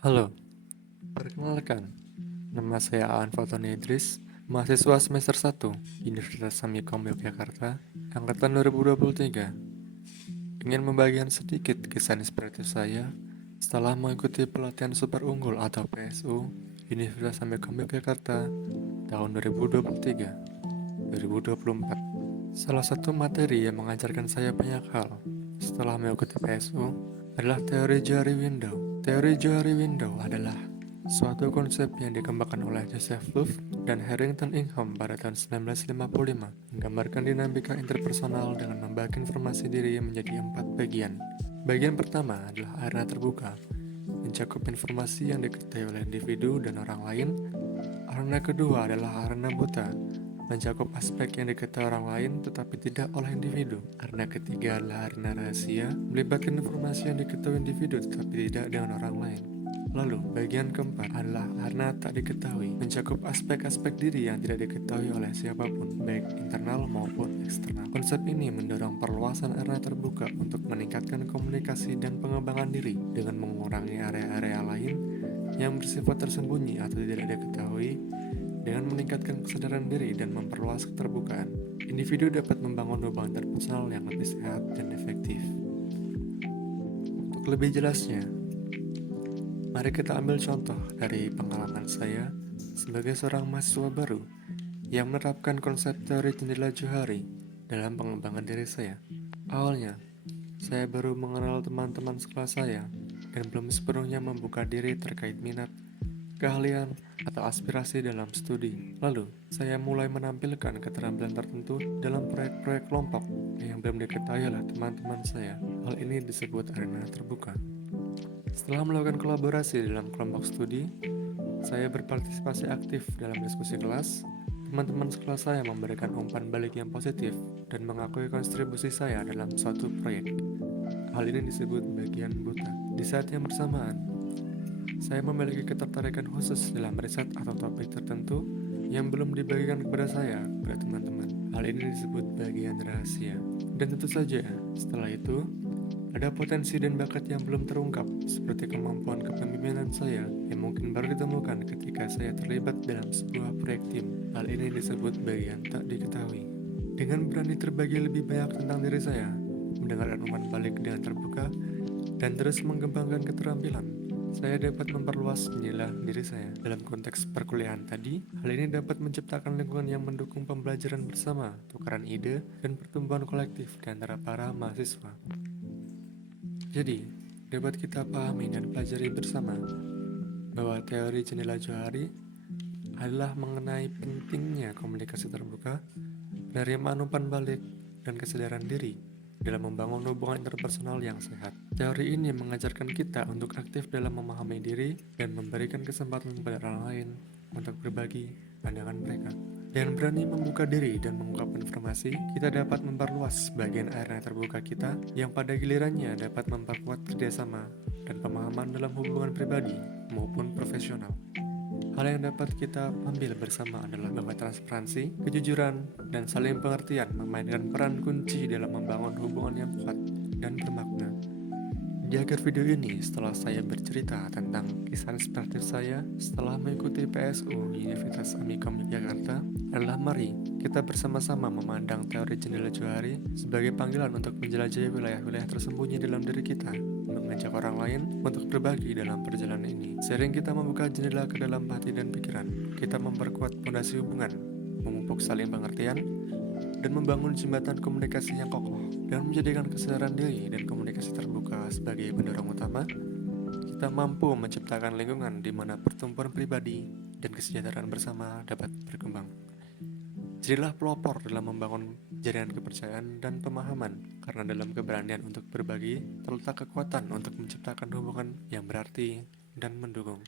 Halo, perkenalkan, nama saya Aan Fatoni Idris, mahasiswa semester 1, Universitas Samikom Yogyakarta, angkatan 2023. Ingin membagikan sedikit kisah inspiratif saya setelah mengikuti pelatihan super unggul atau PSU Universitas Samikom Yogyakarta tahun 2023-2024. Salah satu materi yang mengajarkan saya banyak hal setelah mengikuti PSU adalah teori Johari Window. Teori Johari Window adalah suatu konsep yang dikembangkan oleh Joseph Louf dan Harrington Ingham pada tahun 1955, menggambarkan dinamika interpersonal dengan membagi informasi diri menjadi 4 bagian. Bagian pertama adalah arena terbuka, mencakup informasi yang diketahui oleh individu dan orang lain. Arena kedua adalah arena buta, mencakup aspek yang diketahui orang lain tetapi tidak oleh individu. Arena ketiga adalah arena rahasia, melibatkan informasi yang diketahui individu tetapi tidak dengan orang lain. Lalu, bagian keempat adalah arena tak diketahui, mencakup aspek-aspek diri yang tidak diketahui oleh siapapun, baik internal maupun eksternal. Konsep ini mendorong perluasan arena terbuka untuk meningkatkan komunikasi dan pengembangan diri dengan mengurangi area-area lain yang bersifat tersembunyi atau tidak diketahui. Dengan meningkatkan kesadaran diri dan memperluas keterbukaan, individu dapat membangun hubungan interpersonal yang lebih sehat dan efektif. Untuk lebih jelasnya, mari kita ambil contoh dari pengalaman saya sebagai seorang mahasiswa baru yang menerapkan konsep teori jendela Johari dalam pengembangan diri saya. Awalnya, saya baru mengenal teman-teman sekelas saya dan belum sepenuhnya membuka diri terkait minat, keahlian, atau aspirasi dalam studi. Lalu, saya mulai menampilkan keterampilan tertentu dalam proyek-proyek kelompok yang belum diketahui oleh teman-teman saya. Hal ini disebut arena terbuka. Setelah melakukan kolaborasi dalam kelompok studi, saya berpartisipasi aktif dalam diskusi kelas. Teman-teman sekelas saya memberikan umpan balik yang positif dan mengakui kontribusi saya dalam suatu proyek. Hal ini disebut bagian buta. Di saat yang bersamaan, saya memiliki ketertarikan khusus dalam riset atau topik tertentu yang belum dibagikan kepada saya, kepada teman-teman. Hal ini disebut bagian rahasia. Dan tentu saja, setelah itu, ada potensi dan bakat yang belum terungkap, seperti kemampuan kepemimpinan saya yang mungkin baru ditemukan ketika saya terlibat dalam sebuah proyek tim. Hal ini disebut bagian tak diketahui. Dengan berani terbagi lebih banyak tentang diri saya, mendengarkan umpan balik dengan terbuka, dan terus mengembangkan keterampilan, saya dapat memperluas jendela diri saya. Dalam konteks perkuliahan tadi, hal ini dapat menciptakan lingkungan yang mendukung pembelajaran bersama, tukaran ide, dan pertumbuhan kolektif di antara para mahasiswa. Jadi, dapat kita pahami dan pelajari bersama bahwa teori jendela Johari adalah mengenai pentingnya komunikasi terbuka, penerimaan umpan balik, dan kesadaran diri dalam membangun hubungan interpersonal yang sehat. Teori ini mengajarkan kita untuk aktif dalam memahami diri dan memberikan kesempatan kepada orang lain untuk berbagi pandangan mereka. Dengan berani membuka diri dan mengungkap informasi, kita dapat memperluas bagian area terbuka kita yang pada gilirannya dapat memperkuat kerjasama dan pemahaman dalam hubungan pribadi maupun profesional. Hal yang dapat kita ambil bersama adalah bahwa transparansi, kejujuran, dan saling pengertian memainkan peran kunci dalam membangun hubungan yang kuat dan bermakna. Di akhir video ini, setelah saya bercerita tentang kisah inspiratif saya setelah mengikuti PSU Universitas Amikom Yogyakarta, adalah mari kita bersama-sama memandang teori jendela Johari sebagai panggilan untuk menjelajahi wilayah-wilayah tersembunyi dalam diri kita, mengajak orang lain untuk berbagi dalam perjalanan ini. Sering kita membuka jendela ke dalam hati dan pikiran, kita memperkuat fondasi hubungan, memupuk saling pengertian, dan membangun jembatan komunikasi yang kokoh. Dan menjadikan kesadaran diri dan komunikasi terbuka sebagai pendorong utama, kita mampu menciptakan lingkungan di mana pertumbuhan pribadi dan kesejahteraan bersama dapat berkembang. Jadilah pelopor dalam membangun jaringan kepercayaan dan pemahaman, karena dalam keberanian untuk berbagi terletak kekuatan untuk menciptakan hubungan yang berarti dan mendukung.